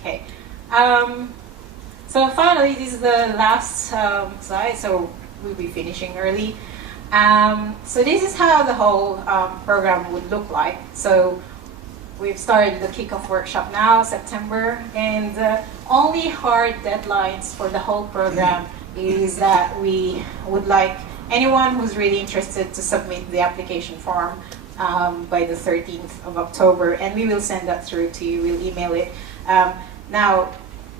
Okay. So finally, this is the last slide, so we'll be finishing early. So this is how the whole program would look like. So we've started the Kickoff workshop now, September, and the only hard deadlines for the whole program is that we would like anyone who's really interested to submit the application form by the 13th of October, and we will send that through to you. We'll email it. Now,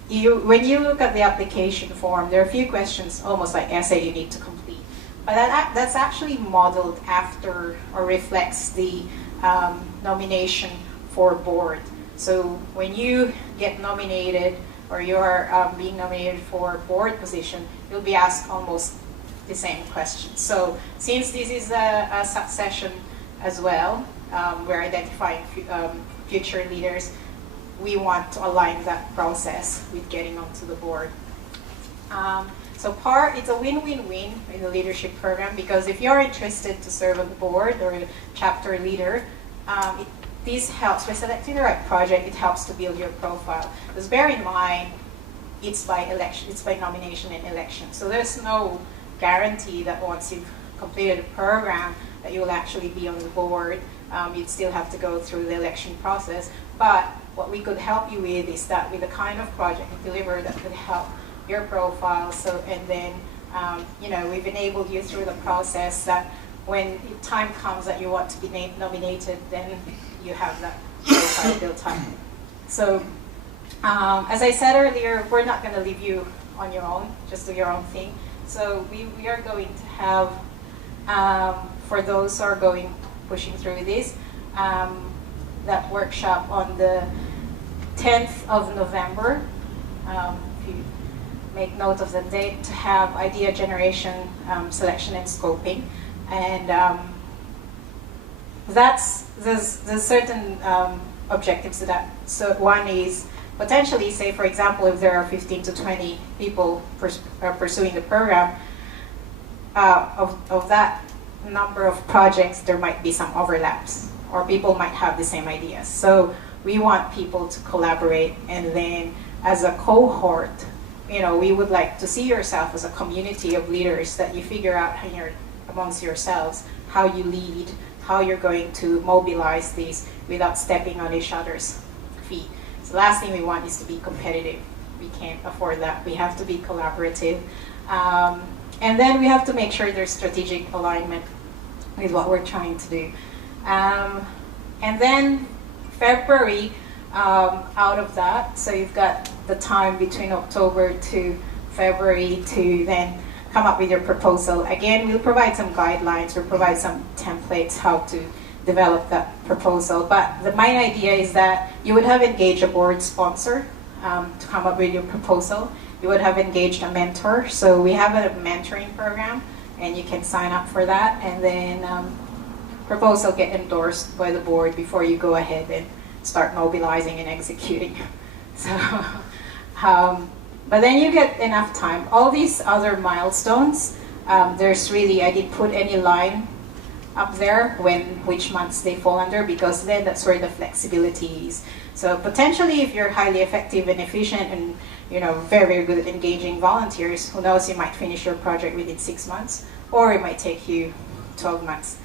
when you look at the application form, there are a few questions, almost like essay, you need to complete. But that's actually modeled after or reflects the nomination for board. So when you get nominated or you are being nominated for board position, you'll be asked almost the same questions. So since this is a succession as well, we're identifying future leaders, we want to align that process with getting onto the board. So it's a win-win-win in the leadership program, because if you're interested to serve on the board or a chapter leader, this helps by selecting the right project. It helps to build your profile. Because bear in mind, it's by election, it's by nomination and election. So there's no guarantee that once you've completed a program that you will actually be on the board. You'd still have to go through the election process. But what we could help you with is that with the kind of project you deliver that could help your profile. So, and then, we've enabled you through the process that when time comes that you want to be nominated, then you have that profile built up. So, as I said earlier, we're not going to leave you on your own, just do your own thing. So we are going to have, for those who are pushing through this, that workshop on the 10th of November. If you make note of the date, to have idea generation, selection and scoping. And there's certain objectives to that. So one is potentially, say for example, if there are 15 to 20 people pursuing the program, of that number of projects, there might be some overlaps, or people might have the same ideas. So we want people to collaborate, and then as a cohort, we would like to see yourself as a community of leaders, that you figure out amongst yourselves how you lead, how you're going to mobilize these without stepping on each other's feet. So the last thing we want is to be competitive. We can't afford that. We have to be collaborative. And then we have to make sure there's strategic alignment with what we're trying to do. And then February, out of that, so you've got the time between October to February to then come up with your proposal. Again, we'll provide some guidelines, we'll provide some templates how to develop that proposal. But the main idea is that you would have engaged a board sponsor to come up with your proposal. You would have engaged a mentor. So we have a mentoring program, and you can sign up for that. And then proposal get endorsed by the board before you go ahead and start mobilizing and executing. So, but then you get enough time. All these other milestones, there's really, I didn't put any line up there which months they fall under, because then that's where the flexibility is. So potentially, if you're highly effective and efficient and very, very good at engaging volunteers, who knows, you might finish your project within 6 months, or it might take you 12 months.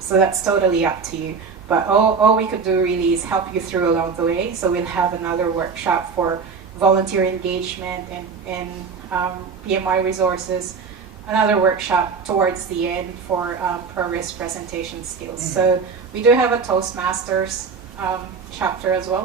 So that's totally up to you. But all we could do really is help you through along the way. So we'll have another workshop for volunteer engagement and PMI resources, another workshop towards the end for progress presentation skills. So we do have a Toastmasters chapter as well.